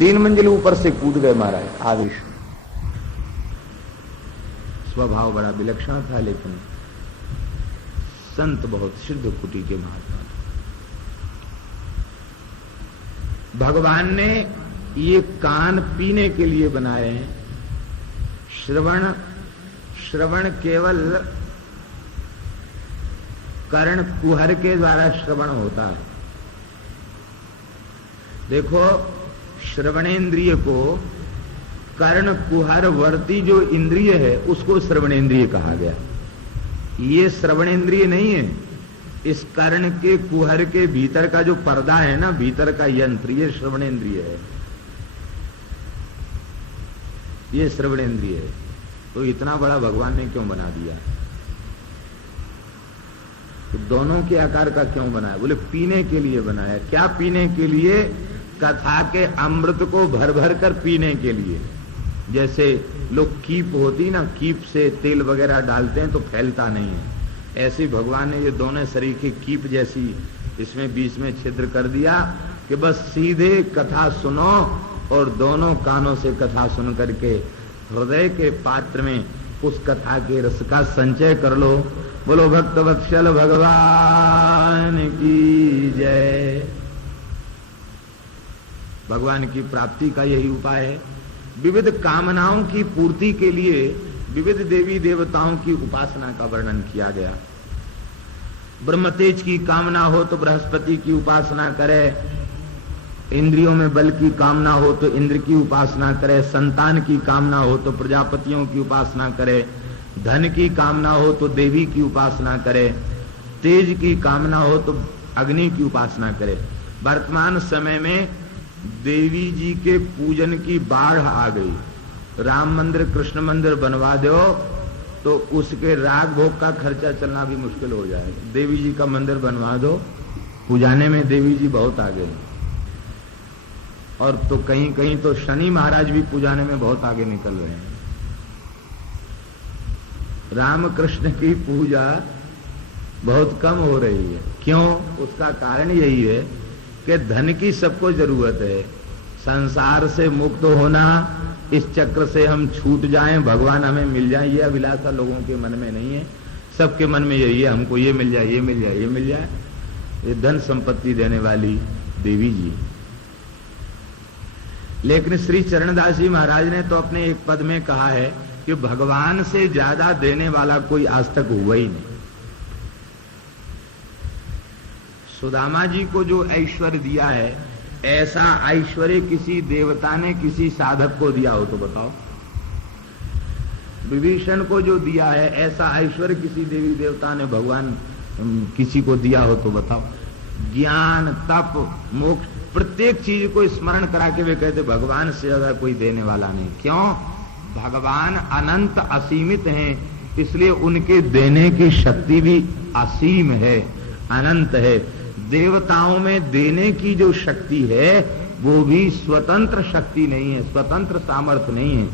3 मंजिल ऊपर से कूद गए महाराज। आदेश स्वभाव बड़ा विलक्षण था, लेकिन संत बहुत सिद्ध कुटी के महात्मा थे। भगवान ने ये कान पीने के लिए बनाए हैं। श्रवण केवल कर्ण कुहर के द्वारा श्रवण होता है। देखो, श्रवणेन्द्रिय को कर्ण कुहर वर्ती जो इंद्रिय है उसको श्रवणेन्द्रिय कहा गया। ये श्रवणेन्द्रिय नहीं है, इस कर्ण के कुहर के भीतर का जो पर्दा है ना, भीतर का यंत्र, ये श्रवणेन्द्रिय है, ये श्रवणेन्द्रिय है। तो इतना बड़ा भगवान ने क्यों बना दिया? तो दोनों के आकार का क्यों बनाया? बोले पीने के लिए बनाया। क्या पीने के लिए? कथा के अमृत को भर भर कर पीने के लिए। जैसे लोग कीप होती ना, कीप से तेल वगैरह डालते हैं तो फैलता नहीं है, ऐसे भगवान ने ये दोनों शरीर की कीप जैसी इसमें बीच में छिद्र कर दिया कि बस सीधे कथा सुनो और दोनों कानों से कथा सुन करके हृदय के पात्र में उस कथा के रस का संचय कर लो। बोलो भक्त वत्सल भगवान की जय। भगवान की प्राप्ति का यही उपाय है। विविध कामनाओं की पूर्ति के लिए विविध देवी देवताओं की उपासना का वर्णन किया गया। ब्रह्म तेज की कामना हो तो बृहस्पति की उपासना करे, इंद्रियों में बल की कामना हो तो इंद्र की उपासना करे, संतान की कामना हो तो प्रजापतियों की उपासना करे, धन की कामना हो तो देवी की उपासना करे, तेज की कामना हो तो अग्नि की उपासना करे। वर्तमान समय में देवी जी के पूजन की बाढ़ आ गई। राम मंदिर कृष्ण मंदिर बनवा दो तो उसके राग भोग का खर्चा चलना भी मुश्किल हो जाएगा। देवी जी का मंदिर बनवा दो, पूजाने में देवी जी बहुत आगे हैं। और तो कहीं कहीं तो शनि महाराज भी पूजाने में बहुत आगे निकल रहे हैं। राम कृष्ण की पूजा बहुत कम हो रही है। क्यों? उसका कारण यही है कि धन की सबको जरूरत है। संसार से मुक्त होना, इस चक्र से हम छूट जाएं, भगवान हमें मिल जाए, ये अभिलाषा लोगों के मन में नहीं है। सबके मन में यही है, हमको ये मिल जाए, ये मिल जाए, ये मिल जाए। ये धन संपत्ति देने वाली देवी जी। लेकिन श्री चरणदास जी महाराज ने तो अपने एक पद में कहा है कि भगवान से ज्यादा देने वाला कोई आज तक हुआ ही नहीं। सुदामा जी को जो ऐश्वर्य दिया है, ऐसा ऐश्वर्य किसी देवता ने किसी साधक को दिया हो तो बताओ। विभीषण को जो दिया है, ऐसा ऐश्वर्य किसी देवी देवता ने भगवान किसी को दिया हो तो बताओ। ज्ञान, तप, मोक्ष, प्रत्येक चीज को स्मरण करा के वे कहते भगवान से ज्यादा कोई देने वाला नहीं। क्यों? भगवान अनंत असीमित हैं, इसलिए उनके देने की शक्ति भी असीम है, अनंत है। देवताओं में देने की जो शक्ति है वो भी स्वतंत्र शक्ति नहीं है, स्वतंत्र सामर्थ्य नहीं है,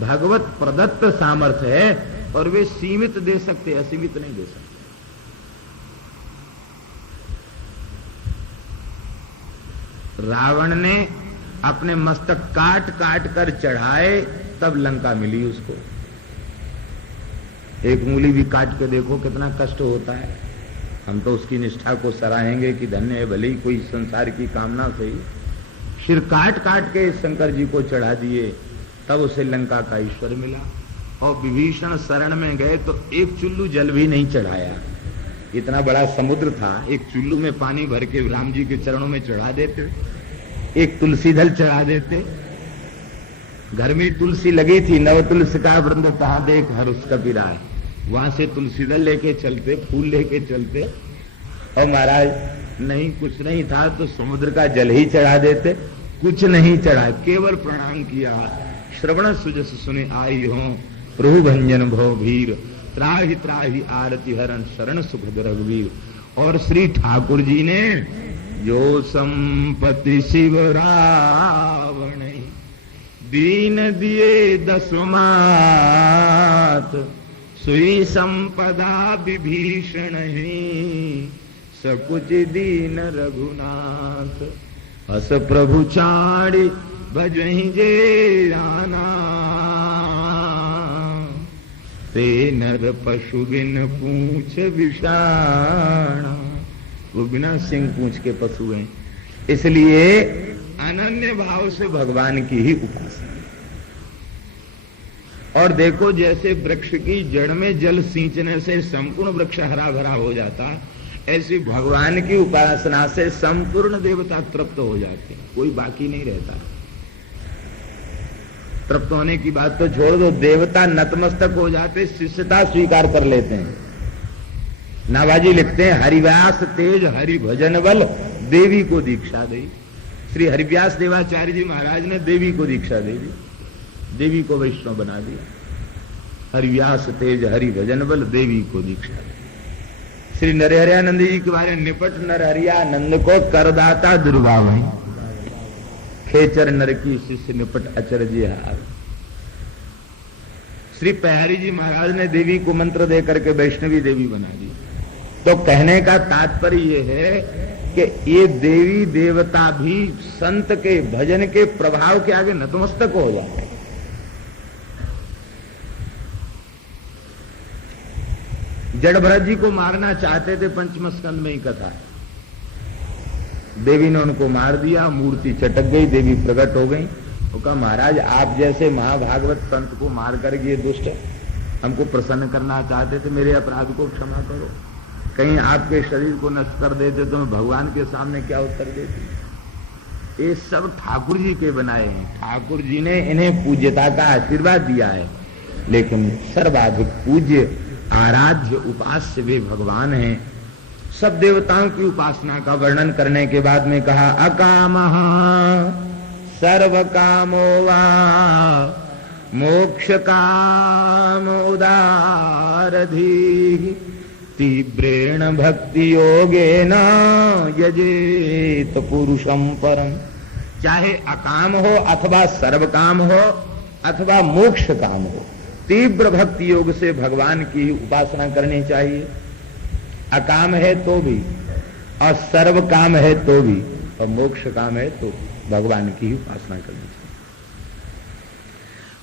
भगवत प्रदत्त सामर्थ्य है। और वे सीमित दे सकते, असीमित नहीं दे सकते। रावण ने अपने मस्तक काट काट कर चढ़ाए, तब लंका मिली उसको। एक मूली भी काट के देखो कितना कष्ट होता है। हम तो उसकी निष्ठा को सराहेंगे कि धन्य है, भले ही कोई संसार की कामना से ही सिर काट काट के शंकर जी को चढ़ा दिए, तब उसे लंका का ईश्वर मिला। और विभीषण शरण में गए तो एक चुल्लू जल भी नहीं चढ़ाया। इतना बड़ा समुद्र था, एक चुल्लू में पानी भर के राम जी के चरणों में चढ़ा देते, एक तुलसी दल चढ़ा देते। घर में तुलसी लगी थी, नव तुलसी का वृंद कहाँ देख हर उसका पिराए। वहां से तुलसी दल लेके चलते, फूल लेके चलते, और महाराज नहीं कुछ नहीं था तो समुद्र का जल ही चढ़ा देते। कुछ नहीं चढ़ा, केवल प्रणाम किया। श्रवण सुजस सुने आई हो, प्रभु भंजन भव भीर, त्राहि त्राहि आरती हरण, शरण सुखद रघुवीर। और श्री ठाकुर जी ने जो संपत्ति शिव रावण दीन दिए दसमात, सुई संपदा विभीषण ही, सकुच दीन रघुनाथ। हस प्रभु चाड़ी भजहीं जे जाना, ते नर पशु बिन पूछ विषाणा। वो बिना सिंह पूछ के पशु हैं, इसलिए अनन्य भाव से भगवान की ही उपासना। और देखो, जैसे वृक्ष की जड़ में जल सींचने से संपूर्ण वृक्ष हरा भरा हो जाता, ऐसी भगवान की उपासना से संपूर्ण देवता तृप्त हो जाते हैं, कोई बाकी नहीं रहता। तृप्त होने की बात तो छोड़ दो, देवता नतमस्तक हो जाते, शिष्यता स्वीकार कर लेते हैं। नाभाजी लिखते हैं, हरिव्यास तेज हरि भजन बल देवी को दीक्षा दी। श्री हरिव्यास देवाचार्य जी महाराज ने देवी को दीक्षा दे दी, देवी को वैष्णव बना दिया। हरिव्यास तेज हरि भजन बल देवी को दीक्षा दी। श्री नरहरियानंद जी के बारे में, निपट नरहरियानंद को करदाता दुर्भावई, खेचर नर की शिष्य निपट अचर जी हार। श्री पहाड़ी जी महाराज ने देवी को मंत्र दे करके वैष्णवी देवी बना दी। तो कहने का तात्पर्य यह है कि ये देवी देवता भी संत के भजन के प्रभाव के आगे नतमस्तक हो जाते हैं। जड़ भरत जी को मारना चाहते थे, पंचम स्कंद में ही कथा है। देवी ने उनको मार दिया, मूर्ति चटक गई, देवी प्रकट हो गई। वो कहा, महाराज आप जैसे महाभागवत संत को मार करके ये दुष्ट हमको प्रसन्न करना चाहते थे, मेरे अपराध को क्षमा करो। कहीं आपके शरीर को नष्ट कर देते तो मैं भगवान के सामने क्या उत्तर देती। ये सब ठाकुर जी के बनाए हैं, ठाकुर जी ने इन्हें पूज्यता का आशीर्वाद दिया है, लेकिन सर्वाधिक पूज्य आराध्य उपास्य वे भगवान हैं। सब देवताओं की उपासना का वर्णन करने के बाद में कहा, अकामः सर्व कामो वा मोक्ष काम उदारधि तीव्रेण भक्ति योगेन यजेत पुरुषम परम। चाहे अकाम हो अथवा सर्व काम हो अथवा मोक्ष काम हो, तीव्र भक्ति योग से भगवान की उपासना करनी चाहिए। अकाम है तो भी, और सर्व काम है तो भी, और मोक्ष काम है तो भगवान की ही उपासना करनी चाहिए।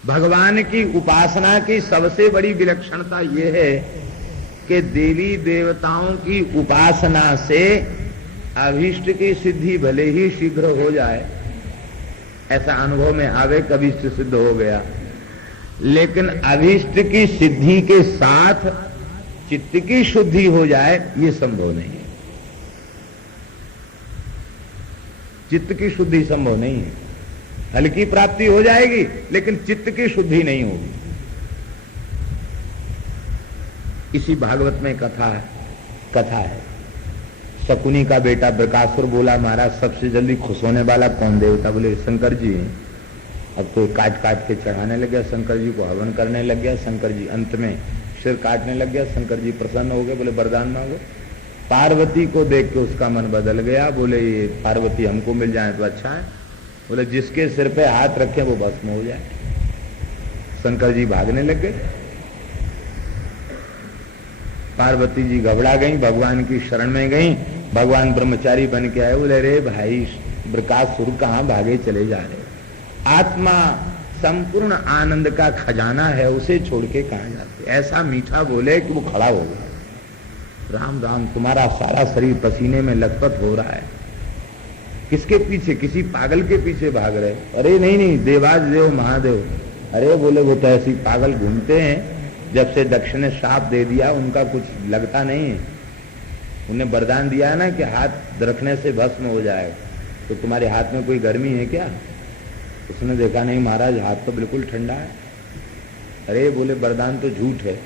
भगवान की उपासना की सबसे बड़ी विलक्षणता यह है कि देवी देवताओं की उपासना से अभीष्ट की सिद्धि भले ही शीघ्र हो जाए, ऐसा अनुभव में आवे, कभी इष्ट सिद्ध हो गया, लेकिन अभीष्ट की सिद्धि के साथ चित्त की शुद्धि हो जाए ये संभव नहीं है। चित्त की शुद्धि संभव नहीं है। हल्की प्राप्ति हो जाएगी लेकिन चित्त की शुद्धि नहीं होगी। इसी भागवत में कथा है। शकुनी का बेटा बृकासुर बोला, महाराज सबसे जल्दी खुश होने वाला कौन देवता? बोले शंकर जी हैं। अब तो काट काट के चढ़ाने लग गया, शंकर जी को हवन करने लग गया। शंकर जी अंत में सिर काटने लग गया। शंकर जी प्रसन्न हो गए, बोले वरदान मांगो। पार्वती को देख के उसका मन बदल गया, बोले ये पार्वती हमको मिल जाए तो अच्छा है। बोले जिसके सिर पे हाथ रखे वो भस्म हो जाए। शंकर जी भागने लग गए। पार्वती जी घबरा गई, भगवान की शरण में गई। भगवान ब्रह्मचारी बन के आए, बोले रे भाई बृकासुर कहाँ भागे चले जा रहे? आत्मा संपूर्ण आनंद का खजाना है, उसे छोड़ के कहाँ जाते? ऐसा मीठा बोले कि वो खड़ा हो गया। राम राम, तुम्हारा सारा शरीर पसीने में लथपथ हो रहा है। किसके पीछे? किसी पागल के पीछे भाग रहे? अरे नहीं, देवाज देव महादेव। अरे बोले वो तो ऐसी पागल घूमते हैं, जब से दक्ष ने शाप दे दिया उनका कुछ लगता नहीं है। उन्हें वरदान दिया है ना कि हाथ रखने से भस्म हो जाएगा, तो तुम्हारे हाथ में कोई गर्मी है क्या? उसने देखा नहीं महाराज, हाथ तो बिल्कुल ठंडा है। अरे बोले वरदान तो झूठ है।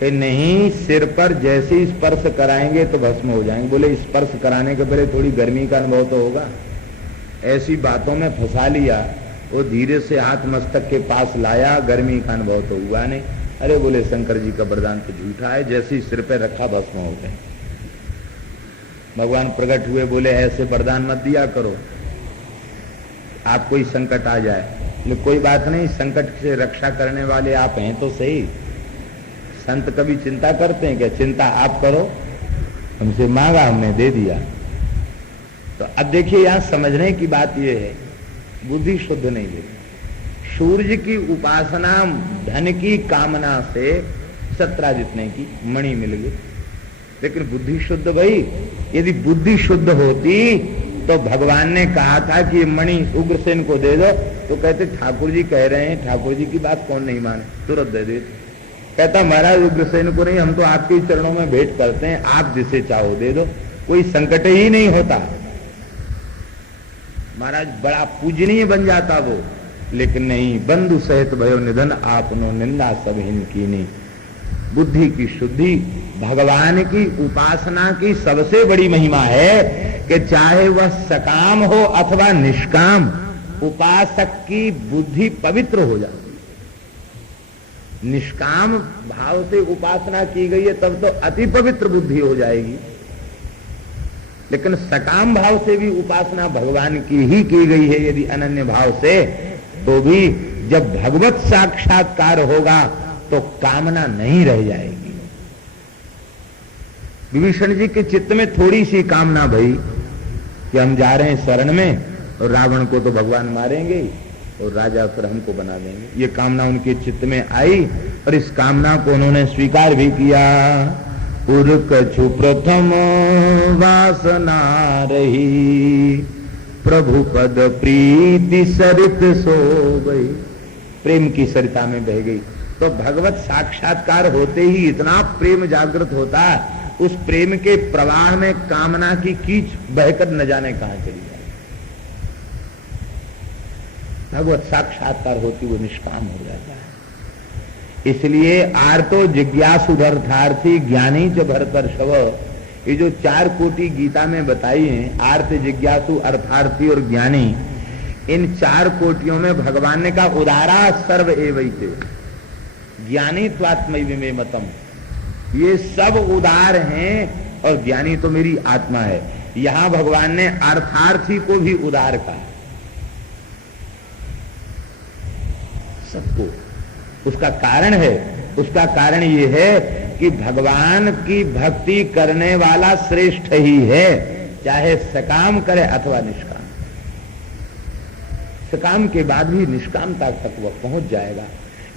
कि नहीं, सिर पर जैसे ही स्पर्श कराएंगे तो भस्म हो जाएंगे। बोले स्पर्श कराने के पहले थोड़ी गर्मी का अनुभव तो होगा। ऐसी बातों में फंसा लिया। वो धीरे से हाथ मस्तक के पास लाया, गर्मी का अनुभव तो हुआ नहीं। अरे बोले शंकर जी का वरदान तो झूठा है, जैसे ही सिर पे रखा भस्म हो गए। भगवान प्रकट हुए, बोले ऐसे वरदान मत दिया करो, आप कोई संकट आ जाए। बोले कोई बात नहीं, संकट से रक्षा करने वाले आप हैं तो सही। संत कभी चिंता करते हैं क्या? चिंता आप करो, हमसे मांगा हमने दे दिया। तो अब देखिए यहां समझने की बात यह है बुद्धि शुद्ध नहीं देता। सूर्य की उपासना धन की कामना से सत्रा जितने की मणि मिल गई, लेकिन बुद्धि शुद्ध भाई, यदि बुद्धि शुद्ध होती तो भगवान ने कहा था कि ये मणि उग्रसेन को दे दो, तो कहते ठाकुर जी कह रहे हैं, ठाकुर जी की बात कौन नहीं माने, तुरंत दे देते। कहता महाराज उग्रसेन को नहीं, हम तो आपके चरणों में भेंट करते हैं, आप जिसे चाहो दे दो, कोई संकट ही नहीं होता। महाराज बड़ा पूजनीय बन जाता वो, लेकिन नहीं, बंधु सहित भयो निधन आपनो निंदा सब हिन कीनी। बुद्धि की शुद्धि भगवान की उपासना की सबसे बड़ी महिमा है कि चाहे वह सकाम हो अथवा निष्काम, उपासक की बुद्धि पवित्र हो जाती। निष्काम भाव से उपासना की गई है तब तो अति पवित्र बुद्धि हो जाएगी, लेकिन सकाम भाव से भी उपासना भगवान की ही की गई है यदि अनन्य भाव से, तो भी जब भगवत साक्षात्कार होगा तो कामना नहीं रह जाएगी। विभीषण जी के चित्त में थोड़ी सी कामना भई कि हम जा रहे हैं शरण में और रावण को तो भगवान मारेंगे और राजा फिर हमको बना देंगे, ये कामना उनके चित्त में आई और इस कामना को उन्होंने स्वीकार भी किया। पुर कछु प्रथम वासना रही, प्रभु पद प्रीति सरित सो गई। प्रेम की सरिता में बह गई। तो भगवत साक्षात्कार होते ही इतना प्रेम जागृत होता, उस प्रेम के प्रवाह में कामना की कीच बहकर न जाने कहां चली जाए। भगवत साक्षात्कार होती वो निष्काम हो जाता है। इसलिए आर्तो जिज्ञासु अर्थार्थी ज्ञानी च भरतर्षभ, ये जो 4 कोटि गीता में बताई हैं, आर्त जिज्ञासु अर्थार्थी और ज्ञानी, इन 4 कोटियों में भगवान ने कहा उदारा सर्व एवैते ज्ञानी त्वात्मैव मे मतम, ये सब उदार हैं और ज्ञानी तो मेरी आत्मा है। यहां भगवान ने अर्थार्थी को भी उदार कहा, सबको। उसका कारण है, उसका कारण ये है कि भगवान की भक्ति करने वाला श्रेष्ठ ही है, चाहे सकाम करे अथवा निष्काम। सकाम के बाद भी निष्कामता तक वह पहुंच जाएगा।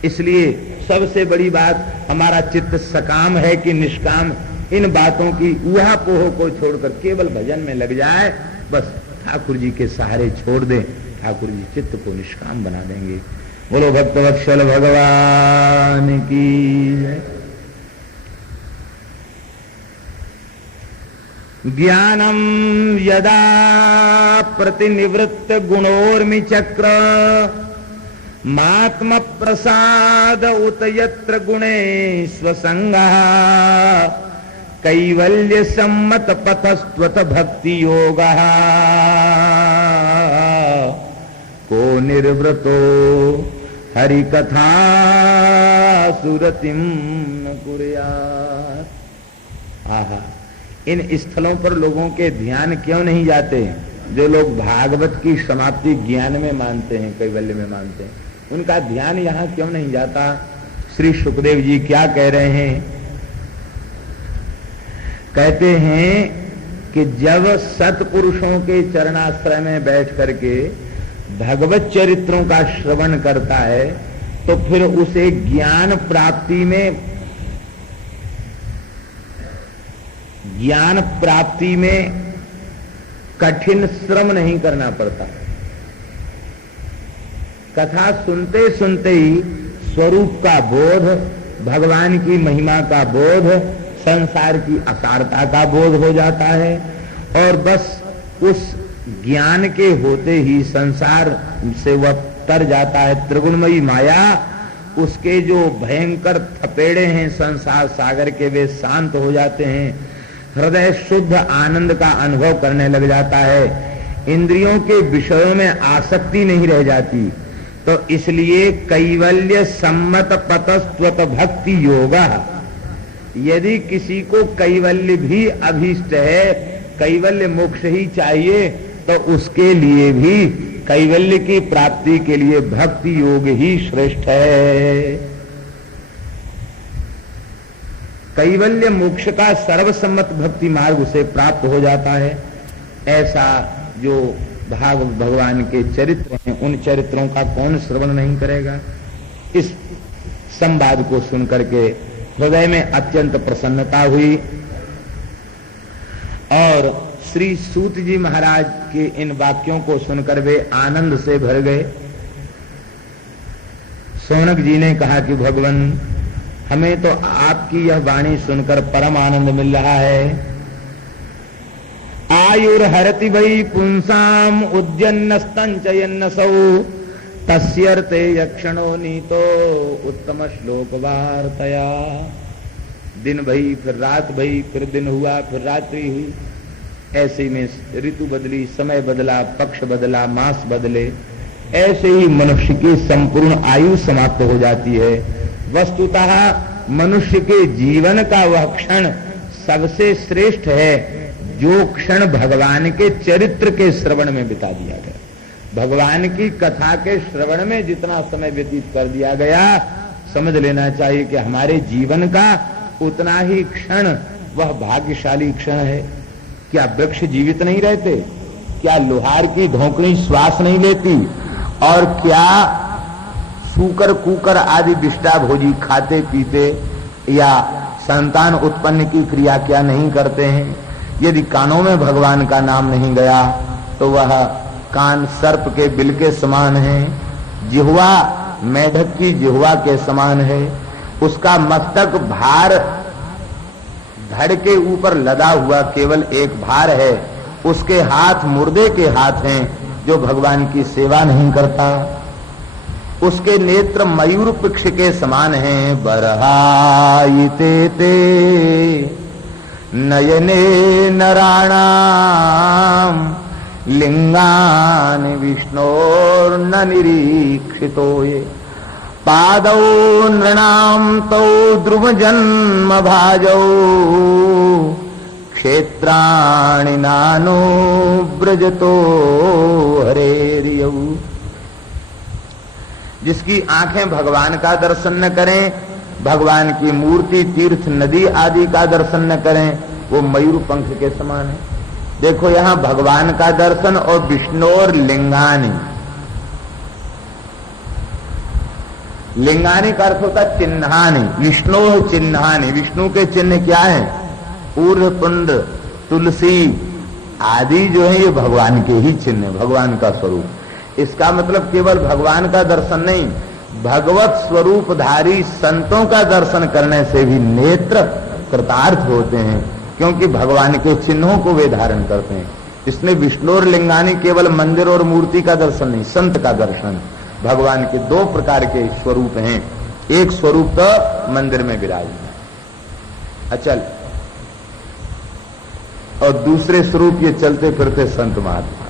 इसलिए सबसे बड़ी बात, हमारा चित्त सकाम है कि निष्काम, इन बातों की ऊहापोह को छोड़कर केवल भजन में लग जाए, बस ठाकुर जी के सहारे छोड़ दें, ठाकुर जी चित्त को निष्काम बना देंगे। बोलो भक्तवत्सल भगवान की जय। ज्ञानम यदा प्रतिनिवृत्त गुणोर्मि चक्र, मात्म प्रसाद उत यत्र गुणे स्वसंगः, कैवल्य सम्मत पथस्त्वत भक्ति योगः, को निर्वृतो हरि कथा सुरतिम न कुर्यात्। आहा, इन स्थलों पर लोगों के ध्यान क्यों नहीं जाते? जो लोग भागवत की समाप्ति ज्ञान में मानते हैं, कैवल्य में मानते हैं, उनका ध्यान यहां क्यों नहीं जाता? श्री सुखदेव जी क्या कह रहे हैं? कहते हैं कि जब सत्पुरुषों के चरणाश्रय में बैठ करके भगवत चरित्रों का श्रवण करता है, तो फिर उसे ज्ञान प्राप्ति में कठिन श्रम नहीं करना पड़ता। कथा सुनते सुनते ही स्वरूप का बोध, भगवान की महिमा का बोध, संसार की असारता का बोध हो जाता है, और बस उस ज्ञान के होते ही संसार से वह तर जाता है। त्रिगुणमयी माया, उसके जो भयंकर थपेड़े हैं संसार सागर के, वे शांत हो जाते हैं। हृदय शुद्ध आनंद का अनुभव करने लग जाता है। इंद्रियों के विषयों में आसक्ति नहीं रह जाती। तो इसलिए कैवल्य सम्मत पतस्त्वत भक्ति योगा, यदि किसी को कैवल्य भी अभीष्ट है, कैवल्य मोक्ष ही चाहिए, तो उसके लिए भी कैवल्य की प्राप्ति के लिए भक्ति योग ही श्रेष्ठ है। कैवल्य मोक्ष का सर्वसम्मत भक्ति मार्ग उसे प्राप्त हो जाता है। ऐसा जो भगवान के चरित्र हैं, उन चरित्रों का कौन श्रवण नहीं करेगा। इस संवाद को सुनकर के हृदय में अत्यंत प्रसन्नता हुई और श्री सूत जी महाराज के इन वाक्यों को सुनकर वे आनंद से भर गए। शौनक जी ने कहा कि भगवान, हमें तो आपकी यह वाणी सुनकर परम आनंद मिल रहा है। आयुर्हरति वै पुंसाम उद्यन्नस्तंचयन्नसौ तस्यर्थे यक्षणो नीतो उत्तम श्लोक वार्तया। दिन भई, फिर रात भई, फिर दिन हुआ, फिर रात्रि हुई, ऐसे में ऋतु बदली, समय बदला, पक्ष बदला, मास बदले, ऐसे ही मनुष्य की संपूर्ण आयु समाप्त हो जाती है। वस्तुतः मनुष्य के जीवन का वह क्षण सबसे श्रेष्ठ है जो क्षण भगवान के चरित्र के श्रवण में बिता दिया गया। भगवान की कथा के श्रवण में जितना समय व्यतीत कर दिया गया, समझ लेना चाहिए कि हमारे जीवन का उतना ही क्षण वह भाग्यशाली क्षण है। क्या वृक्ष जीवित नहीं रहते? क्या लोहार की धोकनी श्वास नहीं लेती? और क्या सूकर कुकर आदि विष्टा भोजी खाते पीते या संतान उत्पन्न की क्रिया क्या नहीं करते हैं? यदि कानों में भगवान का नाम नहीं गया तो वह कान सर्प के बिल के समान है, जिह्वा मेढक की जिह्वा के समान है, उसका मस्तक भार धड़ के ऊपर लदा हुआ केवल एक भार है, उसके हाथ मुर्दे के हाथ हैं जो भगवान की सेवा नहीं करता। उसके नेत्र मयूर पक्ष के समान हैं। बरहायिते ते नयने नराणाम लिंगानि विष्णोर्न निरीक्षितो ये पादौ नृणाम तौ ध्रुव जन्म भाजौ क्षेत्राणि नानो ब्रजतो हरेरियौ। जिसकी आंखें भगवान का दर्शन न करें, भगवान की मूर्ति, तीर्थ, नदी आदि का दर्शन न करें, वो मयूर पंख के समान है। देखो यहां भगवान का दर्शन और विष्णोर लिंगानी, लिंगानी का अर्थ होता है चिन्हानी, विष्णु चिन्हानी। विष्णु के चिन्ह क्या है? ऊर्ध्व पुंड, तुलसी आदि जो है ये भगवान के ही चिन्ह, भगवान का स्वरूप। इसका मतलब केवल भगवान का दर्शन नहीं, भगवत स्वरूपधारी संतों का दर्शन करने से भी नेत्र कृतार्थ होते हैं, क्योंकि भगवान के चिन्हों को वे धारण करते हैं। इसने विष्णु और लिंगानी केवल मंदिर और मूर्ति का दर्शन नहीं, संत का दर्शन। भगवान के दो प्रकार के स्वरूप हैं, एक स्वरूप तो मंदिर में विराजमान अचल, और दूसरे स्वरूप ये चलते फिरते संत महात्मा,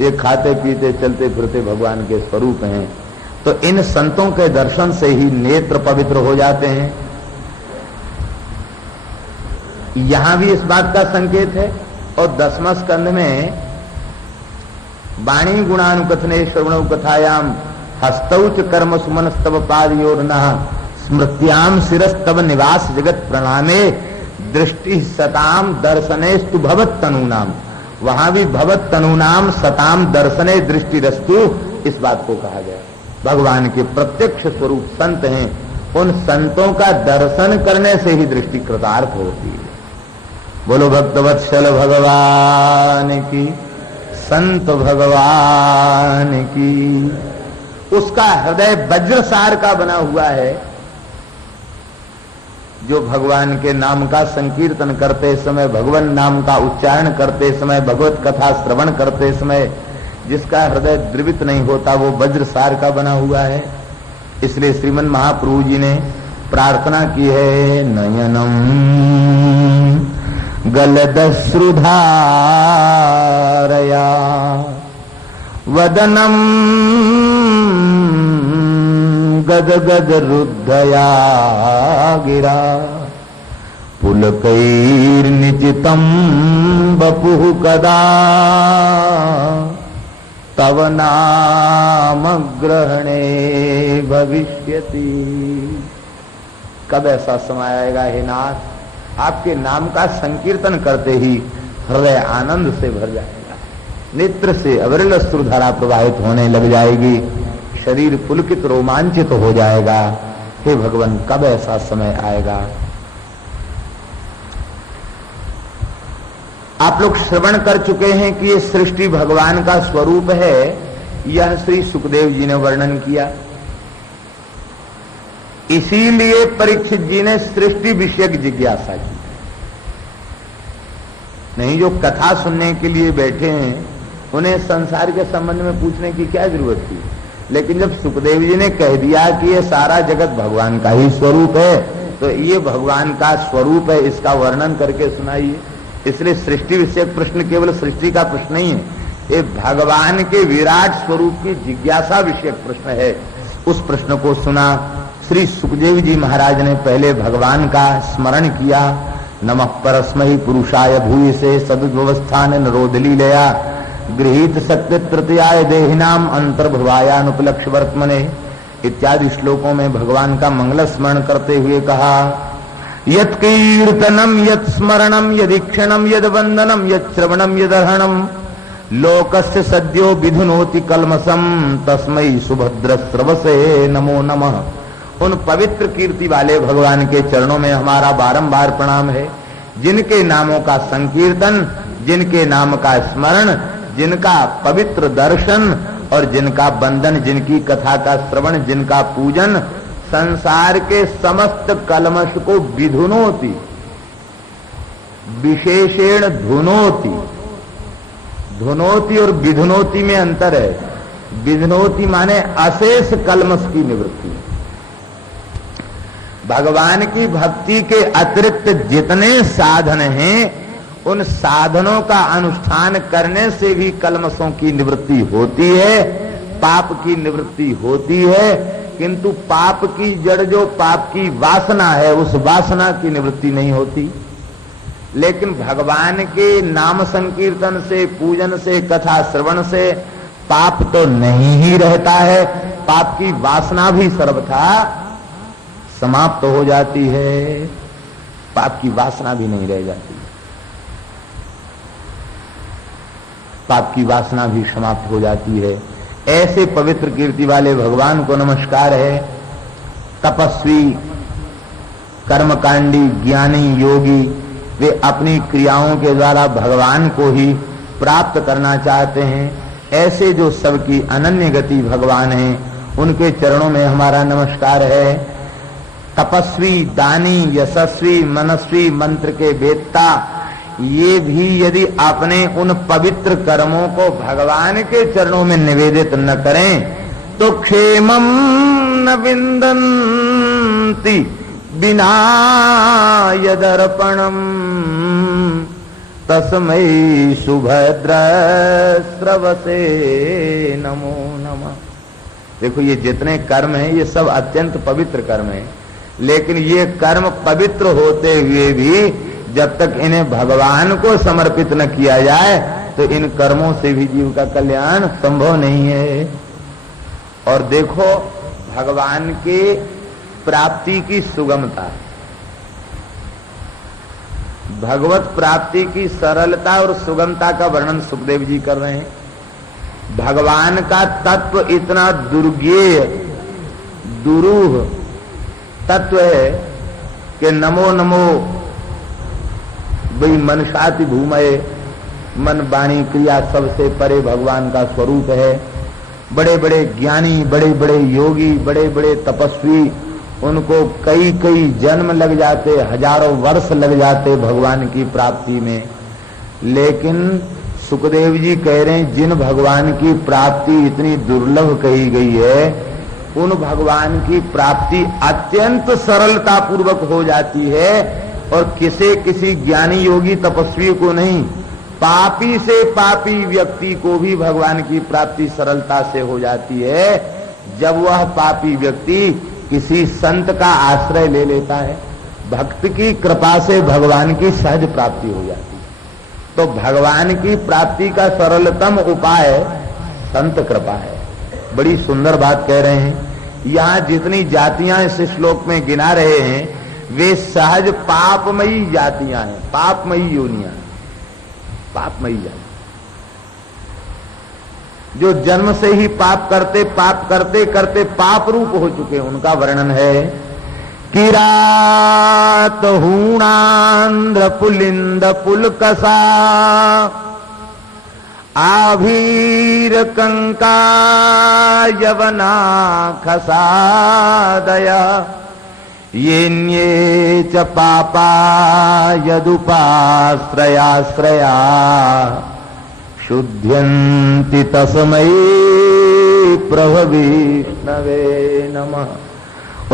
ये खाते पीते चलते फिरते भगवान के स्वरूप हैं। तो इन संतों के दर्शन से ही नेत्र पवित्र हो जाते हैं। यहां भी इस बात का संकेत है। और 10वें स्कंध में वाणी गुणानुकथने श्रवणो कथायाम हस्तौच कर्म सुमनस्तव पादयोर्नः स्मृत्याम शिरस्तव निवास जगत प्रणामे दृष्टि सताम दर्शनेस्तु भवत तनूनाम। वहां भी भवत तनूनाम सताम दर्शने दृष्टि रस्तु, इस बात को कहा गया। भगवान के प्रत्यक्ष स्वरूप संत हैं, उन संतों का दर्शन करने से ही दृष्टि कृतार्थ होती है। बोलो भक्तवत्सल भगवान की, संत भगवान की। उसका हृदय वज्रसार का बना हुआ है, जो भगवान के नाम का संकीर्तन करते समय, भगवान नाम का उच्चारण करते समय, भगवत कथा श्रवण करते समय जिसका हृदय द्रवित नहीं होता, वो वज्रसार का बना हुआ है। इसलिए श्रीमन महाप्रभु जी ने प्रार्थना की है, नयनम गलदश्रुधारया वदनम गदगद रुद्धया गिरा पुलकैर्निचितं बपुः कदा तव नाम ग्रहणे भविष्यति। कब ऐसा समय आएगा हे नाथ, आपके नाम का संकीर्तन करते ही हृदय आनंद से भर जाएगा। नेत्र से अविरल अश्रुधारा प्रवाहित होने लग जाएगी, शरीर पुलकित रोमांचित हो जाएगा। हे भगवान, कब ऐसा समय आएगा? आप लोग श्रवण कर चुके हैं कि ये सृष्टि भगवान का स्वरूप है, यह श्री सुखदेव जी ने वर्णन किया। इसीलिए परीक्षित जी ने सृष्टि विषयक जिज्ञासा की। नहीं, जो कथा सुनने के लिए बैठे हैं उन्हें संसार के संबंध में पूछने की क्या जरूरत थी। लेकिन जब सुखदेव जी ने कह दिया कि ये सारा जगत भगवान का ही स्वरूप है, तो ये भगवान का स्वरूप है, इसका वर्णन करके सुनाइए। इसलिए सृष्टि विषयक प्रश्न केवल सृष्टि का प्रश्न नहीं है, ये भगवान के विराट स्वरूप की जिज्ञासा विषयक प्रश्न है। उस प्रश्न को सुना। श्री सुखदेव जी महाराज ने पहले भगवान का स्मरण किया। नमः परस्मै पुरुषाय भूयसे सद्व्यवस्थान नरोधलीलया गृहीत सत्य तृतीयाय देहिनाम अंतर्भवायानुपलक्ष वर्तमने इत्यादि श्लोकों में भगवान का मंगल स्मरण करते हुए कहा, यत् कीर्तनम यत् स्मरणम यदीक्षणम यद वंदनम यत् श्रवणम यदर्हणम लोकस्य सद्यो विधुनोति कलमसम तस्मै सुभद्र स्रवसे नमो नमः। उन पवित्र कीर्ति वाले भगवान के चरणों में हमारा बारंबार प्रणाम है, जिनके नामों का संकीर्तन, जिनके नाम का स्मरण, जिनका पवित्र दर्शन और जिनका बंधन, जिनकी कथा का श्रवण, जिनका पूजन संसार के समस्त कलमश को विधुनोति, विशेषेण धुनोति। धुनोति और विधुनोति में अंतर है। विधुनोति माने अशेष कलमश की निवृत्ति। भगवान की भक्ति के अतिरिक्त जितने साधन हैं, उन साधनों का अनुष्ठान करने से भी कलमशों की निवृत्ति होती है, पाप की निवृत्ति होती है। किंतु पाप की जड़ जो पाप की वासना है, उस वासना की निवृत्ति नहीं होती। लेकिन भगवान के नाम संकीर्तन से, पूजन से, कथा श्रवण से पाप तो नहीं ही रहता है, पाप की वासना भी सर्वथा समाप्त हो जाती है, पाप की वासना भी नहीं रह जाती, पाप की वासना भी समाप्त हो जाती है। ऐसे पवित्र कीर्ति वाले भगवान को नमस्कार है। तपस्वी, कर्मकांडी, ज्ञानी, योगी, वे अपनी क्रियाओं के द्वारा भगवान को ही प्राप्त करना चाहते हैं। ऐसे जो सबकी अनन्य गति भगवान हैं, उनके चरणों में हमारा नमस्कार है। तपस्वी, दानी, यशस्वी, मनस्वी, मंत्र के वेत्ता, ये भी यदि अपने उन पवित्र कर्मों को भगवान के चरणों में निवेदित न करें तो क्षेमम न विंदन्ति बिना यदर्पणम तस्मै सुभद्र स्रवसे नमो नमः। देखो, ये जितने कर्म हैं ये सब अत्यंत पवित्र कर्म हैं, लेकिन ये कर्म पवित्र होते हुए भी जब तक इन्हें भगवान को समर्पित न किया जाए तो इन कर्मों से भी जीव का कल्याण संभव नहीं है। और देखो, भगवान के प्राप्ति की सुगमता, भगवत प्राप्ति की सरलता और सुगमता का वर्णन सुखदेव जी कर रहे हैं। भगवान का तत्व इतना दुर्गेय, दुरूह तत्व है कि नमो नमो वही मनसाति भूमये, मन वाणी क्रिया सबसे परे भगवान का स्वरूप है। बड़े बड़े ज्ञानी, बड़े बड़े योगी, बड़े बड़े तपस्वी, उनको कई कई जन्म लग जाते, हजारों वर्ष लग जाते भगवान की प्राप्ति में। लेकिन सुखदेव जी कह रहे हैं, जिन भगवान की प्राप्ति इतनी दुर्लभ कही गई है, उन भगवान की प्राप्ति अत्यंत सरलता पूर्वक हो जाती है। और किसी ज्ञानी योगी तपस्वी को नहीं, पापी से पापी व्यक्ति को भी भगवान की प्राप्ति सरलता से हो जाती है, जब वह पापी व्यक्ति किसी संत का आश्रय ले लेता है। भक्त की कृपा से भगवान की सहज प्राप्ति हो जाती है। तो भगवान की प्राप्ति का सरलतम उपाय संत कृपा है। बड़ी सुंदर बात कह रहे हैं। यहाँ जितनी जातियां इस श्लोक में गिना रहे हैं, वे सहज पापमयी जातियां हैं, पापमयी योनियां, पापमयी जाति। जो जन्म से ही पाप करते करते पाप रूप हो चुके, उनका वर्णन है। किरात हूणांध्र पुलिंद पुलकसा आभीर कंका यवना खसादया ये च पापा यदुपाश्रयाश्रया शुद्ध्यन्ति तस्मै प्रभविष्णवे नमः।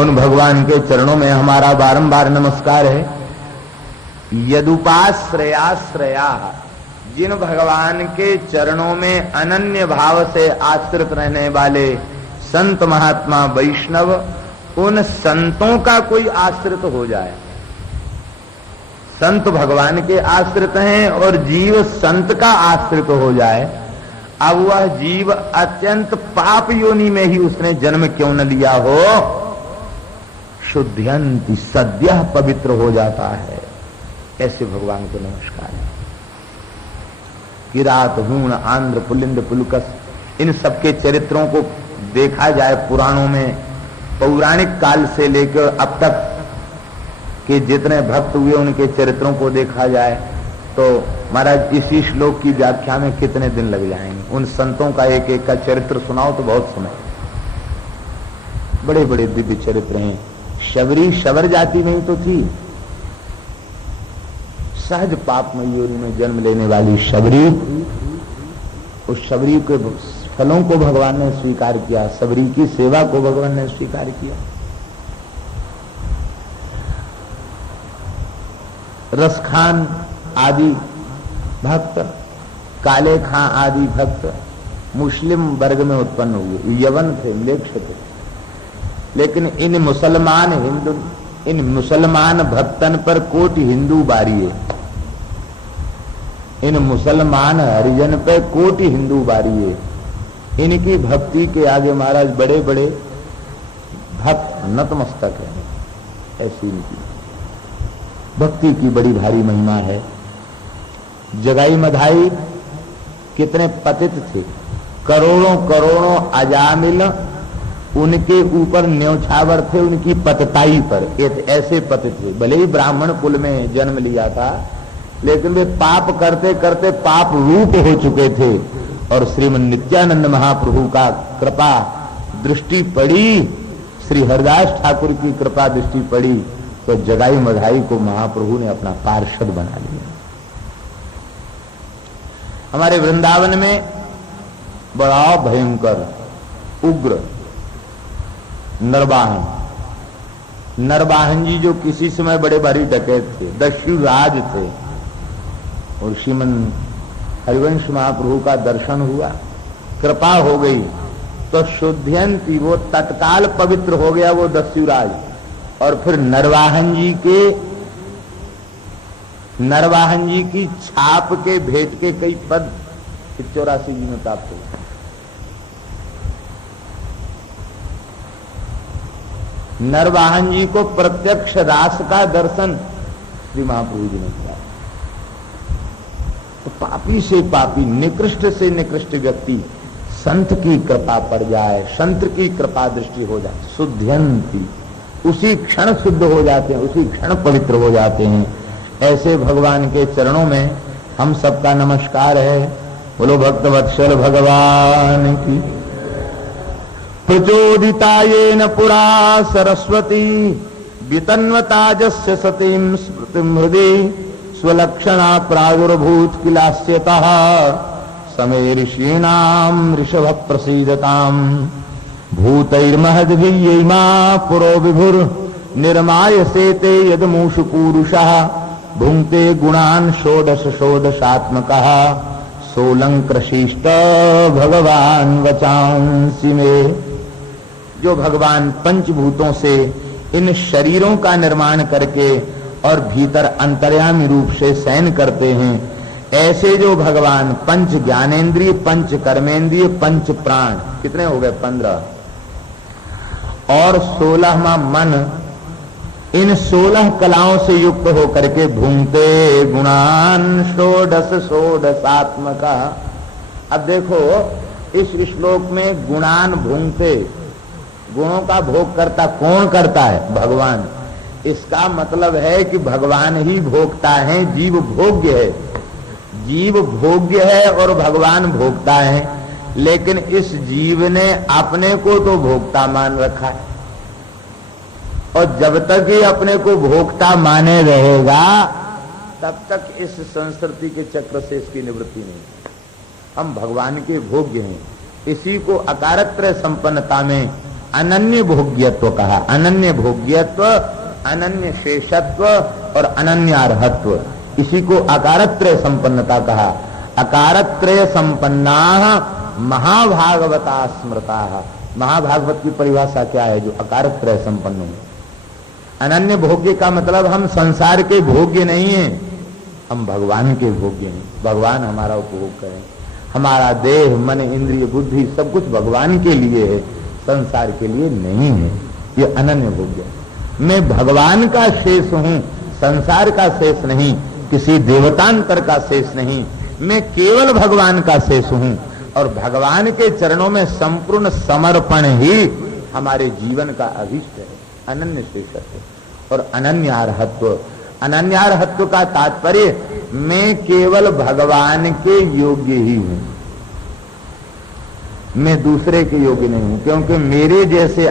उन भगवान के चरणों में हमारा बारंबार नमस्कार है। यदुपाश्रयाश्रया, जिन भगवान के चरणों में अनन्य भाव से आश्रित रहने वाले संत महात्मा वैष्णव, उन संतों का कोई आश्रित हो जाए। संत भगवान के आश्रित हैं और जीव संत का आश्रित हो जाए, अब वह जीव अत्यंत पाप योनि में ही उसने जन्म क्यों न लिया हो, शुद्ध्यंति, सद्यः पवित्र हो जाता है। ऐसे भगवान को नमस्कार है। किरात हूण आंध्र पुलिंद पुलकस, इन सबके चरित्रों को देखा जाए पुराणों में, पौराणिक काल से लेकर अब तक के जितने भक्त हुए उनके चरित्रों को देखा जाए तो महाराज इसी श्लोक की व्याख्या में कितने दिन लग जाएंगे। उन संतों का एक एक का चरित्र सुनाओ तो बहुत समय। बड़े बड़े दिव्य चरित्र हैं। शबरी शबर जाति में ही तो थी, सहज पाप योनि में जन्म लेने वाली शबरी, उस शबरी के फलों को भगवान ने स्वीकार किया, शबरी की सेवा को भगवान ने स्वीकार किया। रसखान आदि भक्त, काले खां आदि भक्त मुस्लिम वर्ग में उत्पन्न हुए, यवन थे, म्लेच्छ थे, लेकिन इन मुसलमान भक्तन पर कोटि हिंदू बारिये, इन मुसलमान हरिजन पे कोटि हिंदू बारिये। इनकी भक्ति के आगे महाराज बड़े बड़े भक्त नतमस्तक है। ऐसी इनकी भक्ति की बड़ी भारी महिमा है। जगाई मधाई कितने पतित थे, करोड़ों करोड़ों अजामिल उनके ऊपर न्यौछावर थे, उनकी पतताई पर। ऐसे पतित थे, भले ही ब्राह्मण कुल में जन्म लिया था, लेकिन वे पाप करते करते पाप रूप हो चुके थे। और श्रीमन नित्यानंद महाप्रभु का कृपा दृष्टि पड़ी, श्री हरिदास ठाकुर की कृपा दृष्टि पड़ी, तो जगाई मधाई को महाप्रभु ने अपना पार्षद बना लिया। हमारे वृंदावन में बड़ा भयंकर उग्र नरवाहन जी, जो किसी समय बड़े भारी डकैत थे, दस्युराज थे, और श्रीमन हरिवंश महाप्रभु का दर्शन हुआ, कृपा हो गई, तो शुद्ध्यंती, वो तत्काल पवित्र हो गया वो दस्युराज। और फिर नरवाहन जी की छाप के भेंट के कई पद 84 जी में प्राप्त हुए। नरवाहन जी को प्रत्यक्ष रास का दर्शन श्री महाप्रभु जी ने किया। तो पापी से पापी, निकृष्ट से निकृष्ट व्यक्ति संत की कृपा पड़ जाए, संत की कृपा दृष्टि हो जाए, शुद्ध्यंती, उसी क्षण शुद्ध हो जाते हैं, उसी क्षण पवित्र हो जाते हैं। ऐसे भगवान के चरणों में हम सबका नमस्कार है। बोलो भक्त वत्सल भगवान की। प्रचोदितायेन पुरा सरस्वती वितन्वताजस्य सतीं स्मृतिं हृदि स्वलक्षणा प्रादुर्भूत किलास्यतः समय ऋषीणां ऋषभ प्रसीदताम् भूतैर्महद्भिर्यैमा पुरो विभुर निर्मायसेते यदमूषु पूरुषः भुंक्ते गुणान् षोडश षोडशात्मकः सोलंकृशिष्ट भगवान वचांसि में। जो भगवान पंचभूतों से इन शरीरों का निर्माण करके और भीतर अंतर्यामी रूप से शयन करते हैं, ऐसे जो भगवान पंच ज्ञानेन्द्रिय, पंच कर्मेंद्रिय, पंच प्राण, कितने हो गए 15, और 16वां मन, इन 16 कलाओं से युक्त होकर के भूंगते गुणान षोडश षोडशात्मका। अब देखो इस श्लोक में गुणान भुंगते, गुणों का भोग करता कौन करता है? भगवान। इसका मतलब है कि भगवान ही भोगता है, जीव भोग्य है। जीव भोग्य है और भगवान भोगता है, लेकिन इस जीव ने अपने को तो भोक्ता मान रखा है, और जब तक ही अपने को भोक्ता माने रहेगा तब तक इस संस्कृति के चक्र से इसकी निवृत्ति नहीं। हम भगवान के भोग्य हैं। इसी को अकारत्रय संपन्नता में अनन्य भोग्यत्व कहा। अनन्य भोग्यत्व, अनन्य शेषत्व और अनन्यार्हत्व, इसी को अकारत्रय संपन्नता कहा। अकारत्रय संपन्ना महाभागवता स्मृता। महाभागवत की परिभाषा क्या है? जो अकारत्रय संपन्न है। अनन्य भोग्य का मतलब हम संसार के भोग्य नहीं हैं, हम भगवान के भोग्य हैं। भगवान हमारा उपभोग करें। हमारा देह, मन, इंद्रिय, बुद्धि सब कुछ भगवान के लिए है, संसार के लिए नहीं है। ये अनन्य भोग्य। मैं भगवान का शेष हूं, संसार का शेष नहीं, किसी देवतांतर का शेष नहीं। मैं केवल भगवान का शेष हूं, और भगवान के चरणों में संपूर्ण समर्पण ही हमारे जीवन का अभीष्ट है। अनन्य शेषत्व और अनन्यार्हत्व। अनन्यार्हत्व का तात्पर्य मैं केवल भगवान के योग्य ही हूं, मैं दूसरे के योग्य नहीं हूं, क्योंकि मेरे जैसे